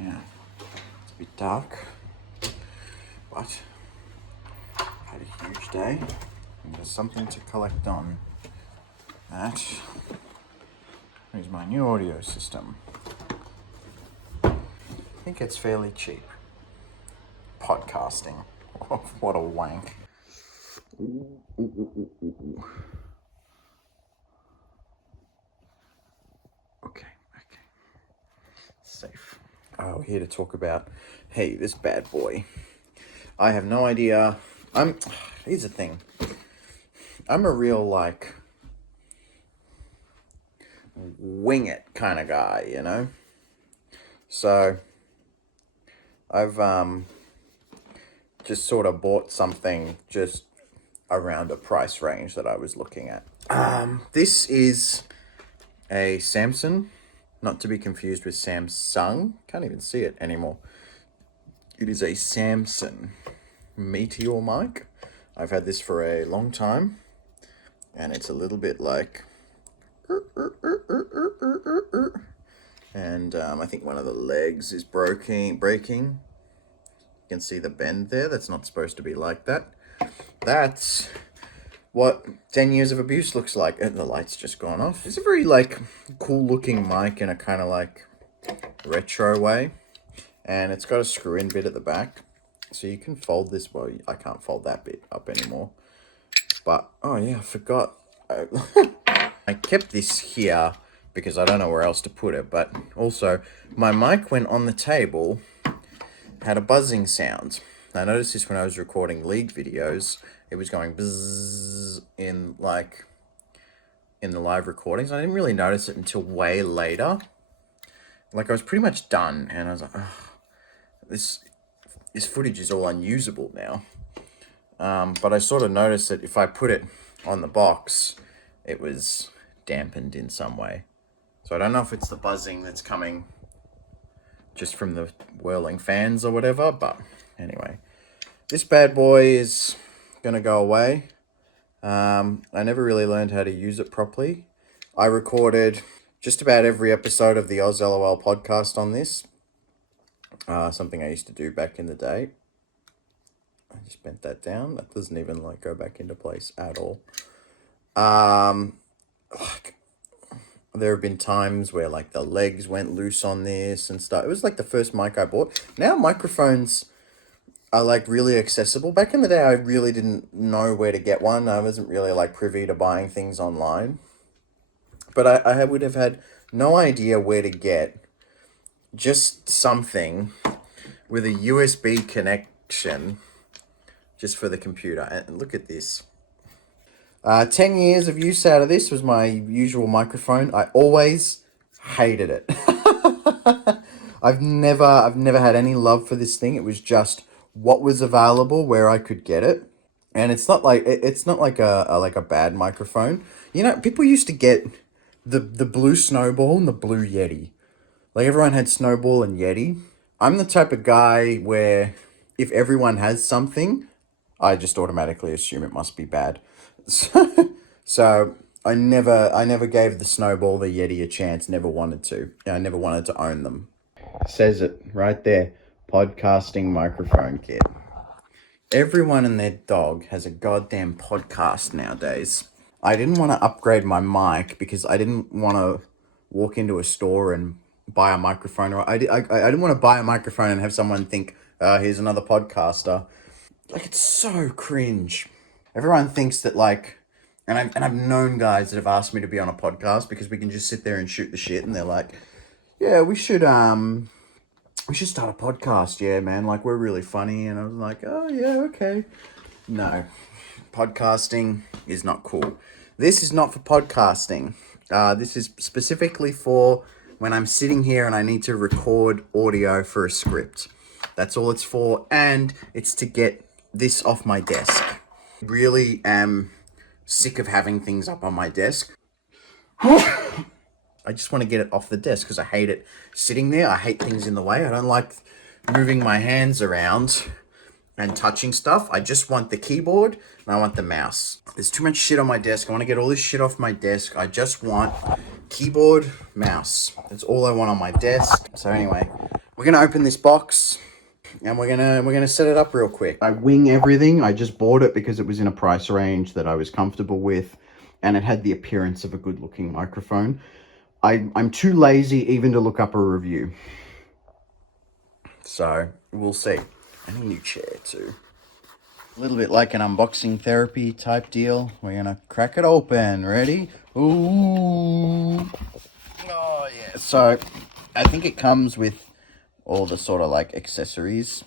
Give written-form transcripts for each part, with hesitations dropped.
Yeah, it's a bit dark, but had a huge day and there's something to collect on. That is my new audio system. I think it's fairly cheap. Podcasting. What a wank. Okay. Safe. Oh, here to talk about, hey, this bad boy. I have no idea. Here's the thing. I'm a real, like, wing it kind of guy, you know? So, I've, just sort of bought something just around a price range that I was looking at. This is a Samson, not to be confused with Samsung. Can't even see it anymore. It is a Samson Meteor mic. I've had this for a long time, and it's a little bit like, and I think one of the legs is breaking. You can see the bend there. That's not supposed to be like that. That's what 10 years of abuse looks like. And the light's just gone off. It's a very, like, cool looking mic in a kind of like retro way. And it's got a screw in bit at the back. So you can fold this. Well, I can't fold that bit up anymore. But, oh yeah, I forgot. I kept this here because I don't know where else to put it. But also, my mic when on the table had a buzzing sound. I noticed this when I was recording League videos. It was going bzzz in the live recordings. I didn't really notice it until way later. Like, I was pretty much done, and I was like, oh, this footage is all unusable now. But I sort of noticed that if I put it on the box, it was dampened in some way. So I don't know if it's the buzzing that's coming just from the whirling fans or whatever, but anyway. This bad boy is gonna go away. I never really learned how to use it properly. I recorded just about every episode of the Oz LOL podcast on this. Something I used to do back in the day. I just bent that down. That doesn't even like go back into place at all. Like, there have been times where like the legs went loose on this and stuff. It was like the first mic I bought. Now microphones are like really accessible. Back in the day, I really didn't know where to get one. I wasn't really like privy to buying things online. But I would have had no idea where to get just something with a USB connection just for the computer. And look at this. 10 years of use out of this was my usual microphone. I always hated it. I've never had any love for this thing. It was just what was available where I could get it. And it's not like a bad microphone. You know, people used to get the blue Snowball and the blue Yeti. Like, everyone had Snowball and Yeti. I'm the type of guy where if everyone has something, I just automatically assume it must be bad. So I never gave the Snowball, the Yeti a chance. Never wanted to. I never wanted to own them. Says it right there. Podcasting microphone kit. Everyone and their dog has a goddamn podcast nowadays. I didn't want to upgrade my mic because I didn't want to walk into a store and buy a microphone. Or I didn't want to buy a microphone and have someone think, here's another podcaster. Like, it's so cringe. Everyone thinks that, like, and I've known guys that have asked me to be on a podcast because we can just sit there and shoot the shit, and they're like, yeah, we should start a podcast, yeah, man, like, we're really funny. And I was like, oh yeah, okay. No, podcasting is not cool. This is not for podcasting. This is specifically for when I'm sitting here and I need to record audio for a script. That's all it's for, and it's to get this off my desk. I really am sick of having things up on my desk. I just want to get it off the desk because I hate it sitting there. I hate things in the way. I don't like moving my hands around and touching stuff. I just want the keyboard and I want the mouse. There's too much shit on my desk. I want to get all this shit off my desk. I just want keyboard, mouse. That's all I want on my desk. So anyway, we're gonna open this box and we're gonna set it up real quick. I wing everything. I just bought it because it was in a price range that I was comfortable with, and it had the appearance of a good looking microphone. I'm too lazy even to look up a review. So we'll see. And a new chair too. A little bit like an unboxing therapy type deal. We're gonna crack it open. Ready? Ooh. Oh yeah. So I think it comes with all the sort of like accessories.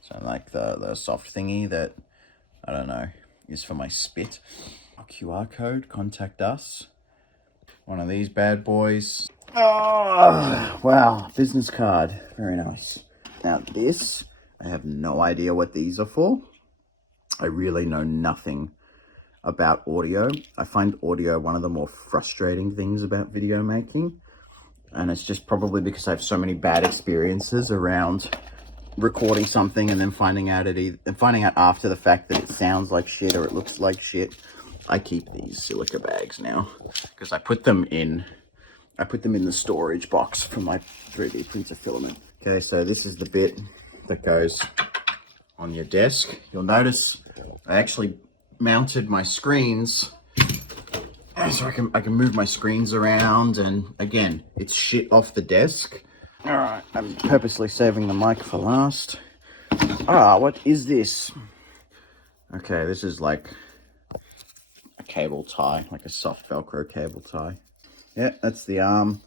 So like the soft thingy that, I don't know, is for my spit. A QR code, contact us. One of these bad boys. Oh, wow, business card. Very nice. Now this, I have no idea what these are for. I really know nothing about audio. I find audio one of the more frustrating things about video making. And it's just probably because I have so many bad experiences around recording something and then finding out after the fact that it sounds like shit or it looks like shit. I keep these silica bags now because I put them in the storage box for my 3D printer filament. Okay, so this is the bit that goes on your desk. You'll notice I actually mounted my screens so I can move my screens around, and again, it's shit off the desk. All right, I'm purposely saving the mic for last. What is this? Okay, this is like a cable tie, like a soft Velcro cable tie. Yeah, that's the arm.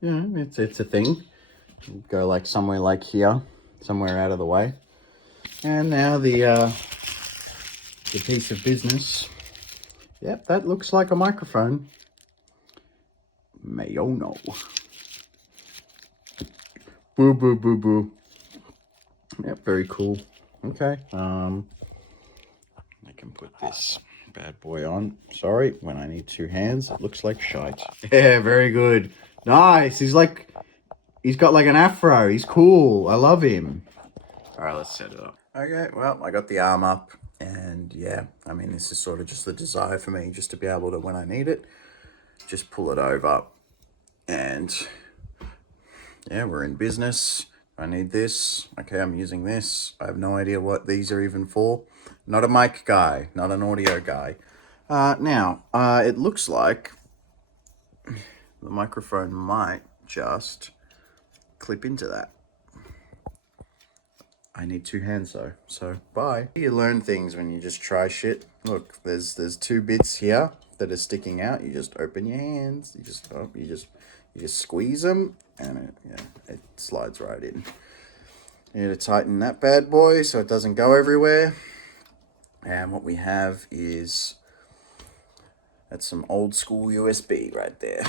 Yeah, it's a thing. Go like somewhere like here, somewhere out of the way. And now the piece of business. Yep, that looks like a microphone. Mayono. Boo, boo, boo, boo. Yep, very cool. Okay. I can put this bad boy on. Sorry, when I need two hands, it looks like shite. Yeah, very good. Nice. He's got like an afro. He's cool. I love him. All right, let's set it up. Okay, well, I got the arm up, and yeah, I mean, this is sort of just the desire for me, just to be able to, when I need it, just pull it over. And yeah, we're in business. I need this. Okay, I'm using this. I have no idea what these are even for. Not a mic guy, not an audio guy. Now, it looks like the microphone might just clip into that. I need two hands though, so bye. You learn things when you just try shit. Look, there's two bits here that are sticking out. You just open your hands. You just squeeze them, and it slides right in. You need to tighten that bad boy so it doesn't go everywhere. And what we have is, that's some old school USB right there.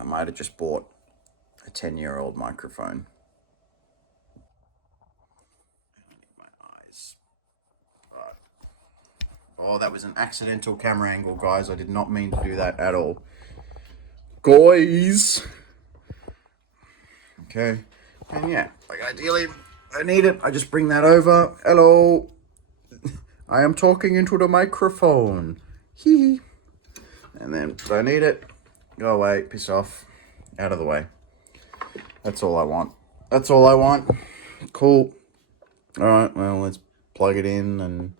I might have just bought a 10-year-old microphone. Oh, that was an accidental camera angle, guys. I did not mean to do that at all. Guys! Okay. And yeah, like ideally, I need it. I just bring that over. Hello. I am talking into the microphone. Hee. And then, if I need it, go away, piss off, out of the way. That's all I want. That's all I want. Cool. All right, well, let's plug it in and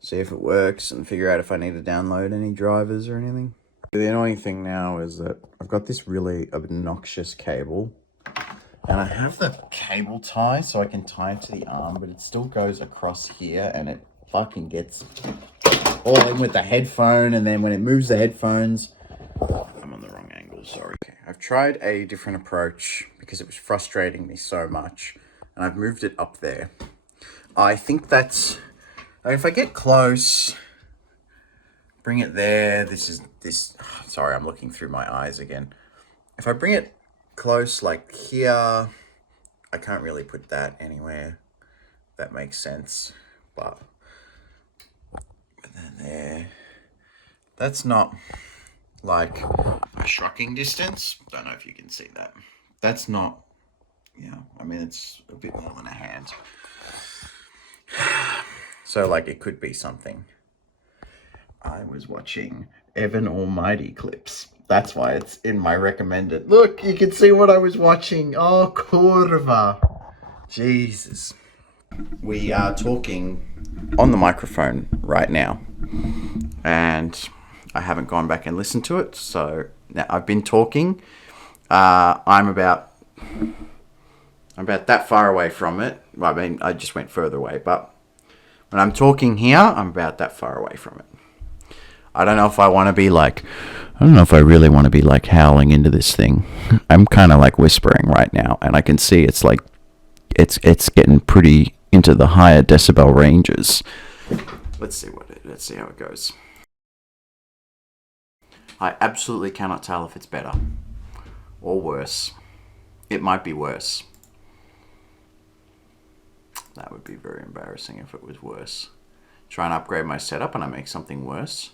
see if it works and figure out if I need to download any drivers or anything. The annoying thing now is that I've got this really obnoxious cable, and I have the cable tie so I can tie it to the arm, but it still goes across here and it fucking gets all in with the headphone, and then when it moves the headphones, I'm on the wrong angle, sorry. Okay, I've tried a different approach because it was frustrating me so much, and I've moved it up there. I think that's, if I get close, bring it there, sorry, I'm looking through my eyes again. If I bring it close like here, I can't really put that anywhere. That makes sense, but then there, that's not like a shocking distance. Don't know if you can see that. That's not, yeah, I mean, it's a bit more than a hand. So like it could be something. I was watching Evan Almighty clips That's why it's in my recommended. Look, you can see what I was watching. Oh, Curva. Jesus. We are talking on the microphone right now. And I haven't gone back and listened to it. So now I've been talking. I'm about that far away from it. Well, I mean, I just went further away. But when I'm talking here, I'm about that far away from it. I don't know if I want to be like, I don't know if I really want to be like howling into this thing. I'm kind of like whispering right now, and I can see it's like, it's getting pretty into the higher decibel ranges. Let's see how it goes. I absolutely cannot tell if it's better or worse. It might be worse. That would be very embarrassing if it was worse. Try and upgrade my setup and I make something worse.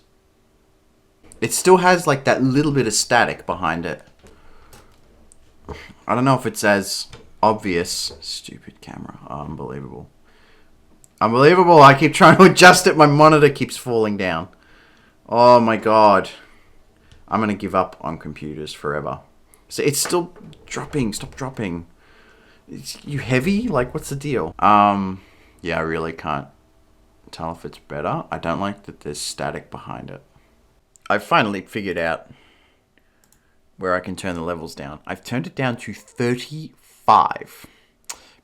It still has like that little bit of static behind it. I don't know if it's as obvious. Stupid camera. Oh, unbelievable. Unbelievable. I keep trying to adjust it. My monitor keeps falling down. Oh my god. I'm going to give up on computers forever. So it's still dropping. Stop dropping. You heavy? Like, what's the deal? Yeah, I really can't tell if it's better. I don't like that there's static behind it. I've finally figured out where I can turn the levels down. I've turned it down to 35.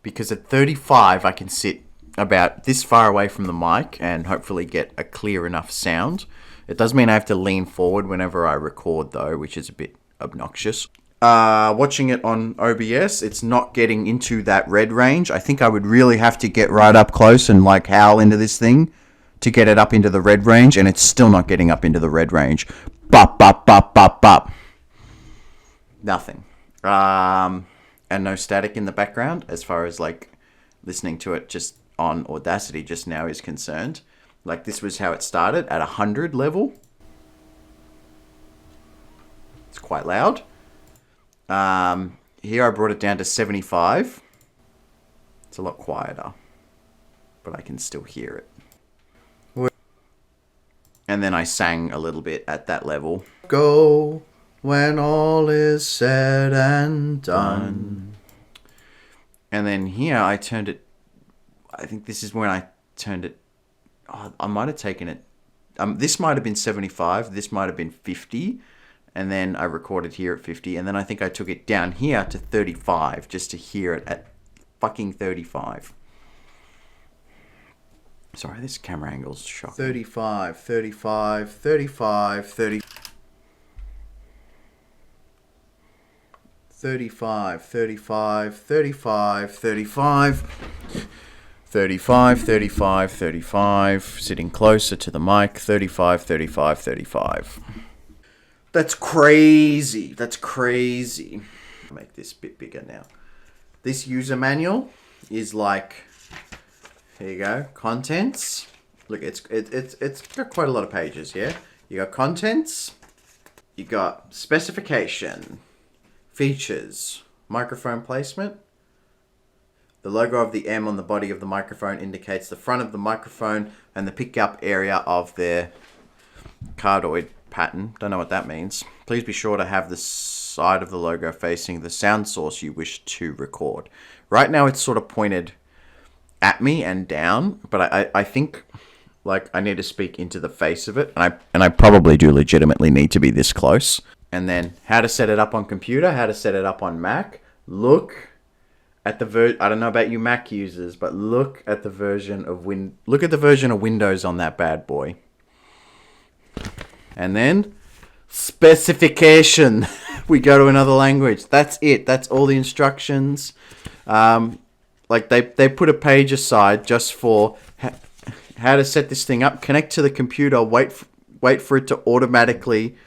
Because at 35, I can sit about this far away from the mic and hopefully get a clear enough sound. It does mean I have to lean forward whenever I record, though, which is a bit obnoxious. Watching it on OBS, it's not getting into that red range. I think I would really have to get right up close and like howl into this thing to get it up into the red range, and it's still not getting up into the red range. Bop, bop, bop, bop, bop. Nothing. And no static in the background as far as like listening to it just on Audacity just now is concerned. Like, this was how it started at 100 level. It's quite loud. Here I brought it down to 75. It's a lot quieter, but I can still hear it. And then I sang a little bit at that level. Go when all is said and done. And then here I turned it. I think this is when I turned it. Oh, I might have taken it. This might have been 75. This might have been 50. And then I recorded here at 50. And then I think I took it down here to 35 just to hear it at fucking 35. Sorry, this camera angle's shocking. 35, 35, 35, 30. 35, 35, 35, 35. 35, 35, 35. Sitting closer to the mic. 35, 35, 35. That's crazy. That's crazy. I'll make this a bit bigger now. This user manual is like... Here you go. Contents. Look, it's got quite a lot of pages here. You got contents. You got specification. Features. Microphone placement. The logo of the M on the body of the microphone indicates the front of the microphone and the pickup area of their cardioid pattern. Don't know what that means. Please be sure to have the side of the logo facing the sound source you wish to record. Right now it's sort of pointed at me and down, but I think like I need to speak into the face of it, and I probably do legitimately need to be this close. And then how to set it up on computer, how to set it up on Mac. Look at the I don't know about you Mac users, but look at the version of Windows on that bad boy. And then specification. We go to another language. That's it. That's all the instructions. Like they put a page aside just for how to set this thing up. Connect to the computer. Wait for it to automatically.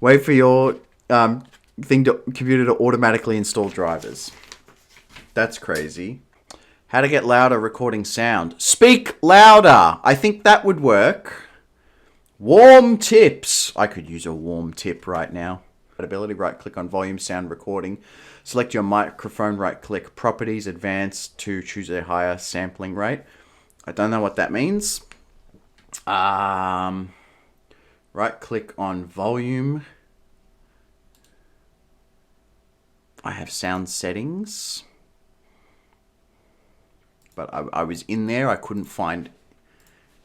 Wait for your computer to automatically install drivers. That's crazy. How to get louder recording sound. Speak louder. I think that would work. Warm tips. I could use a warm tip right now. Ability, right click on volume, sound recording. Select your microphone, right click properties, advanced to choose a higher sampling rate. I don't know what that means. Right click on volume. I have sound settings. But I was in there. I couldn't find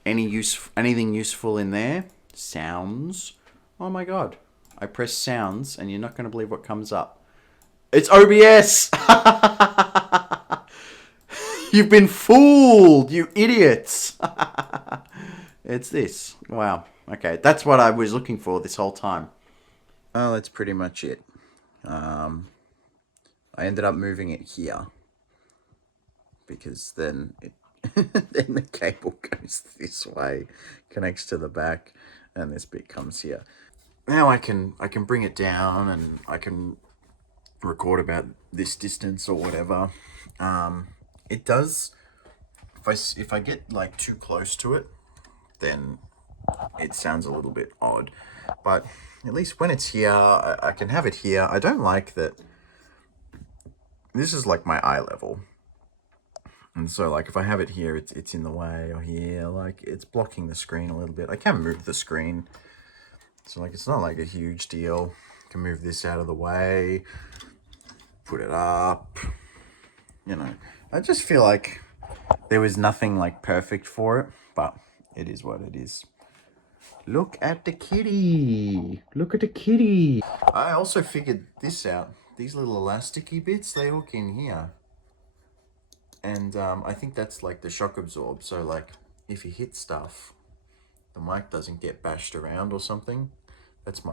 anything useful in there. Sounds. Oh my god. I press sounds and you're not going to believe what comes up. It's OBS! You've been fooled, you idiots! It's this. Wow. Okay, that's what I was looking for this whole time. Oh, that's pretty much it. I ended up moving it here because then then the cable goes this way, connects to the back, and this bit comes here. Now I can bring it down and I can record about this distance or whatever. It does. If I get like too close to it, then it sounds a little bit odd. But at least when it's here, I can have it here. I don't like that. This is like my eye level. And so like if I have it here, it's in the way, or here, like it's blocking the screen a little bit. I can move the screen. So like it's not like a huge deal. I can move this out of the way, put it up. You know, I just feel like there was nothing like perfect for it, but it is what it is. Look at the kitty. Look at the kitty. I also figured this out. These little elasticy bits, they hook in here. And I think that's like the shock absorb. So like if you hit stuff, the mic doesn't get bashed around or something. That's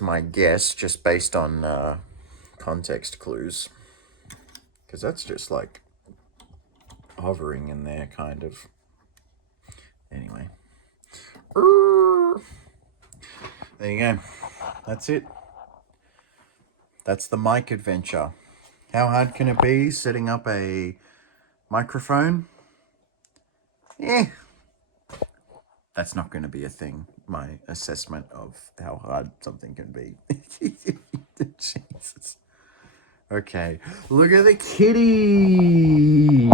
my guess, just based on context clues. Because that's just like hovering in there, kind of. Anyway. There you go. That's it. That's the mic adventure. How hard can it be setting up a microphone? Yeah. That's not going to be a thing. My assessment of how hard something can be. Jesus. Okay. Look at the kitty.